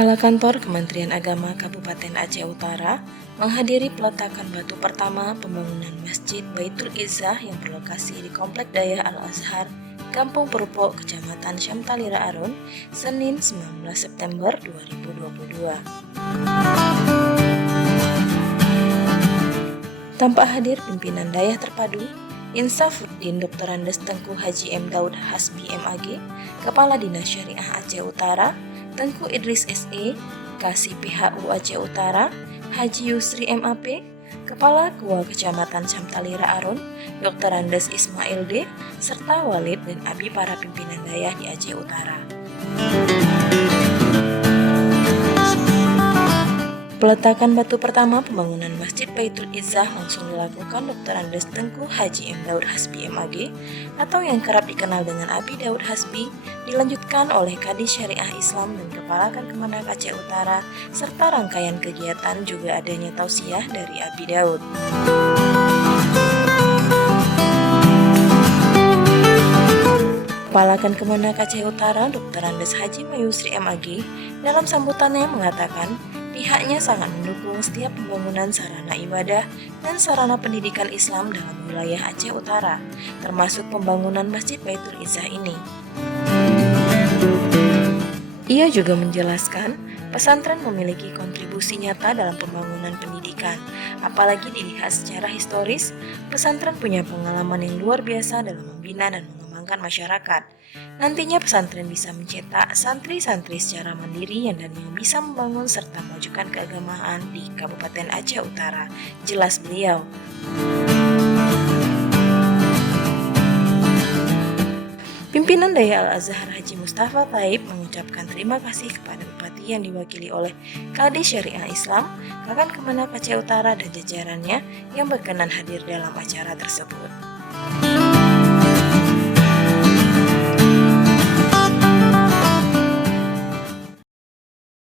Kepala Kantor Kementerian Agama Kabupaten Aceh Utara menghadiri peletakan batu pertama pembangunan Masjid Baitul Izzah yang berlokasi di Komplek Daya Al-Azhar, Kampung Perupok, Kecamatan Syamtalira Arun, Senin 19 September 2022. Tampak hadir pimpinan Dayah Terpadu, Insafuddin Dr. Andes Tengku Haji M. Daud Hasbi MAG, Kepala Dinas Syariah Aceh Utara, Tengku Idris SE, Kasih PHU Aceh Utara, Haji Yusri MAP, Kepala KUA Kecamatan Syamtalira Arun, Dr. Andes Ismail D, serta walid dan abi para pimpinan dayah di Aceh Utara. Peletakan batu pertama pembangunan Masjid Baitul Izzah langsung dilakukan Dr. Andes Tengku Haji M. Daud Hasbi MAG atau yang kerap dikenal dengan Abi Daud Hasbi, dilanjutkan oleh Kadis Syariah Islam dan Kepala Kemenak Aceh Utara, serta rangkaian kegiatan juga adanya tausiah dari Abi Daud. Kepala Kemenak Aceh Utara Dr. Andes Haji Mayusri MAG dalam sambutannya mengatakan pihaknya sangat mendukung setiap pembangunan sarana ibadah dan sarana pendidikan Islam dalam wilayah Aceh Utara, termasuk pembangunan Masjid Baitul Izzah ini. Ia juga menjelaskan, pesantren memiliki kontribusi nyata dalam pembangunan pendidikan, apalagi dilihat secara historis, pesantren punya pengalaman yang luar biasa dalam membina dan mengembangkan masyarakat. Nantinya pesantren bisa mencetak santri-santri secara mandiri yang bisa membangun serta memajukan keagamaan di Kabupaten Aceh Utara, jelas beliau. Pimpinan Daya Al-Azhar Haji Mustafa Taib mengucapkan terima kasih kepada Bupati yang diwakili oleh Kadis Syariah Islam, Kakan Kemenak Aceh Utara dan jajarannya yang berkenan hadir dalam acara tersebut.